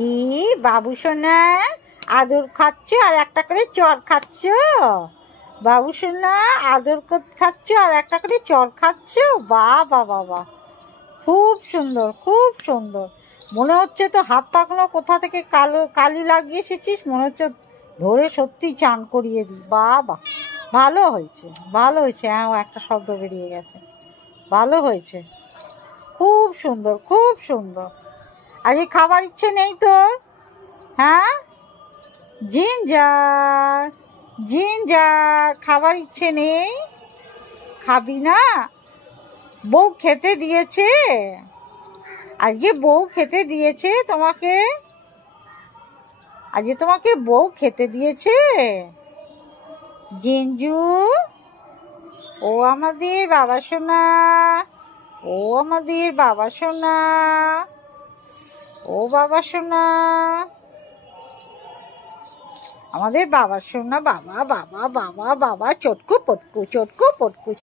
কি বাবু সোনা আদর খাচ্ছ আর একটা করে চর খাচ্ছ? বাবু সোনা আদর খাচ্ছ আর একটা করে চর খাচ্ছ? বাবা বাবা, খুব সুন্দর খুব সুন্দর। মনে হচ্ছে তো হাত পাগুলো কোথা থেকে কালি লাগিয়ে এসেছিস, মনে হচ্ছে ধরে সত্যি চান করিয়ে দিই। বাবা, ভালো হয়েছে ভালো হয়েছে। হ্যাঁ, একটা শব্দ বেরিয়ে গেছে। ভালো হয়েছে, খুব সুন্দর খুব সুন্দর। আজকে খাবার ইচ্ছে নেই তোর? হ্যাঁ, জিঞ্জার জিঞ্জার, খাবার ইচ্ছে নেই? খাবি না? বউ খেতে দিয়েছে? আজকে বউ খেতে দিয়েছে তোমাকে? আজকে তোমাকে বউ খেতে দিয়েছে? জিঞ্জু, ও আমাদের বাবা সোনা, ও আমাদের বাবা সোনা, ও বাবা সোনা, আমাদের বাবা সোনা। বাবা বাবা বাবা বাবা, চটকু পটকু চটকু পটকু।